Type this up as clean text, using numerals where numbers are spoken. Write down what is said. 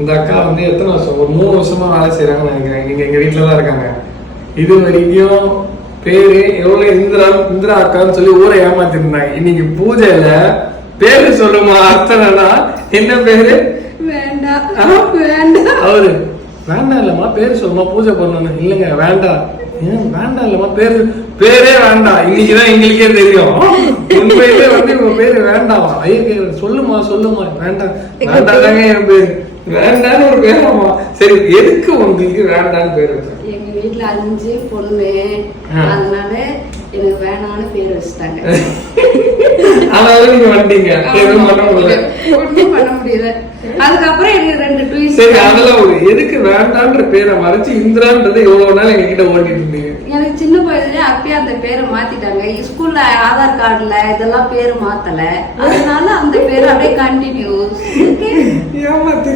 இந்த அக்கா வந்து எத்தனை வருஷம், ஒரு 3 வருஷமா வேலை செய்யறாங்கன்னு நினைக்கிறேன். நீங்க எங்க வீட்டுலதான் இருக்காங்க. இது வரைக்கும் பேரு எவ்வளவு இந்திரா அக்கான்னு சொல்லி ஊரை ஏமாத்திருந்தாங்க. இன்னைக்கு பூஜையில பேரு சொல்லுமா அர்ச்சனா, என்ன பேரு? வேண்டாம் அவரு வேண்டாம் இல்லம்மா பேரு சொல்லுமா பூஜை பண்ணணும். இல்லைங்க வேண்டாம். ஏன் வேண்டாம் இல்லம்மா பேரே வேண்டாம். இன்னைக்குதான் எங்களுக்கே தெரியும் உண்மையிலே வந்து உங்க பேரு வேண்டாம். ஐயா சொல்லுமா வேண்டாம் வேண்டாங்க என் பேரு வேண்டான்னு ஒரு பேராமா. சரி எதுக்கு உங்களுக்கு வேண்டான்னு பேர் வச்சாங்க? எங்க வீட்டுல 5 பொண்ணு, அதனால எனக்கு வேணான்னு பேர் வச்சுட்டாங்க. அதனால நீங்க வந்துட்டீங்க. எதுவும் பண்ண முடியல, ஒண்ணும் பண்ண முடியல. அதுக்கப்புறம் எனக்கு 2 ட்வின்ஸ். சரி அதெல்லாம் ஒரு எதுக்கு வேண்டான்ற பேரை மறைச்சு இந்திரான்றது எவ்வளவு நாள் எங்க கிட்ட ஓட்டிட்டு இருந்தீங்க? எனக்கு சின்ன வயசுலயே அப்பயே அந்த பேரை மாத்திட்டாங்க. ஸ்கூல்ல ஆதார் கார்டுல இதெல்லாம் பேரு மாத்தல, அதனால அந்த பேரு அப்படியே கண்டினியூ. ஏமாத்தி